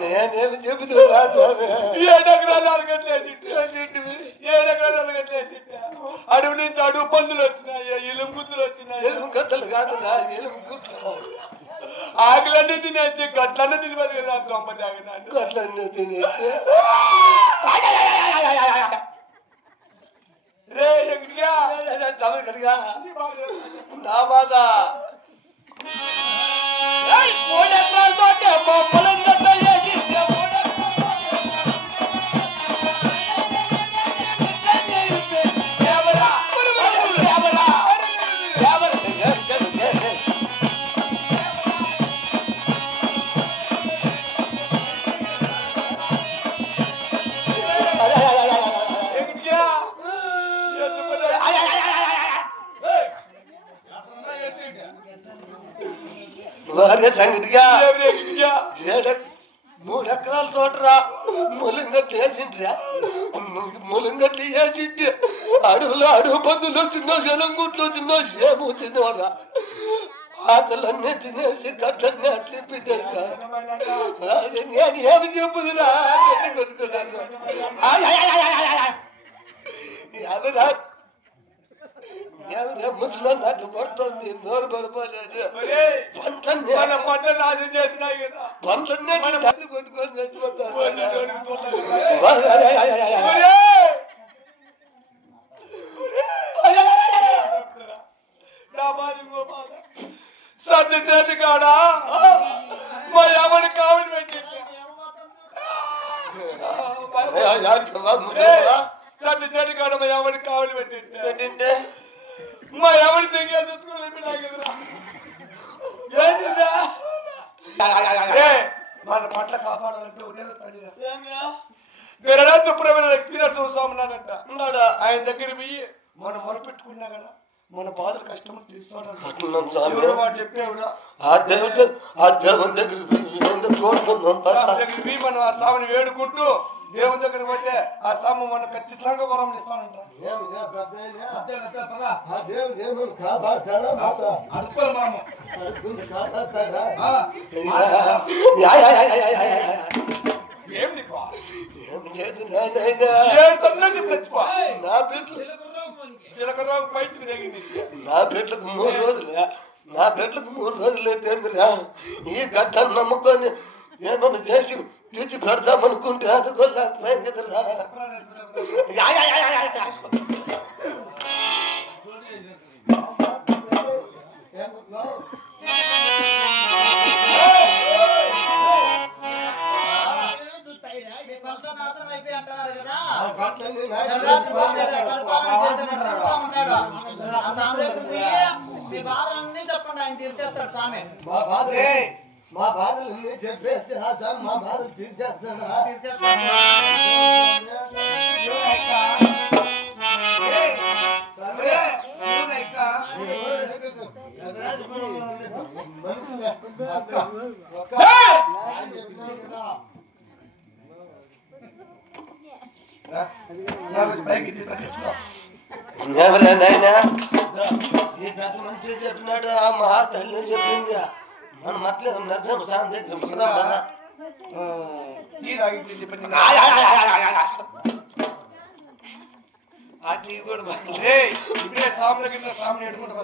నేనేమి చెబుతున్నా అడవి నుంచి అడుగు పందులు వచ్చినాయి ఎలుగు గుద్దులు వచ్చినాయి ఎలుగు కథలు కాదు ఎలుగు గుట్లు ఆకులన్నీ తినేసి గట్లన్నీ తినబడి కదా గొప్ప తాగినాను గట్లన్నీ తినేసి రే ఎక్కడిగా చదువుకడిగా నా బాధ సంగతిగా 3 ఎకరాల తోటరా ములింగట్లు వేసిండ్రా ములింగట్లు వేసింటే అడవులు అడుగు పందులు వచ్చిందో జలంగుట్లు వచ్చిందో ఏమో తినవరా ఆకలన్నీ తినేసి గట్లన్నీ అట్లే పెట్టారు నేను ఏమి చెప్పుదురా కొట్టుకున్నాను ముసలో నటు పడుతుంది నోరు పడిపోలేదు పంట నాశనం చేసినాయి కదా పంటనే కొట్టుకొని చచ్చిపోతారు సర్ది చేతి కాడా మా ఎవరి కావలి పెట్టింది సర్ది చేతి కాడ మా ఎవరి కావలి పెట్టింటే మా ఎవరి తెగే మన పట్ల కాపాడాలంటే ఎక్స్పీరియన్స్ చూస్తామన్నాడంట ఆయన దగ్గర పోయి మనం మొరపెట్టుకున్నా కదా మన బాధలు కష్టం తీసుకోవడం చెప్పేవుడా ఆ దేవుని దగ్గర మనం ఆ స్వామిని వేడుకుంటూ దేవుని దగ్గర పోతే ఆ స్వామి మనం ఖచ్చితంగా వరం ఇస్తానంట నా బిడ్డలకు 3 రోజులే నా బిడ్డలకు 3 రోజులైతే ఈ గడ్డను నమ్ముకొని ఏమన్నా చేసి తెచ్చి పెడతామనుకుంటే అది కొల్లాకపోయాం కదరా మా బాధలు చెప్పేసి మా బాధలు తీర్చేస్తాడా ఎవరైనా ఈ పెద్ద మంచి చెప్పినాడు ఆ మహాతల్లి చెప్పింది మనం అట్లే నరసింహ స్వామి దగ్గర కదా ఆ టీ కూడా ఇప్పుడే స్వామి దగ్గర స్వామిని ఎడుకుంటా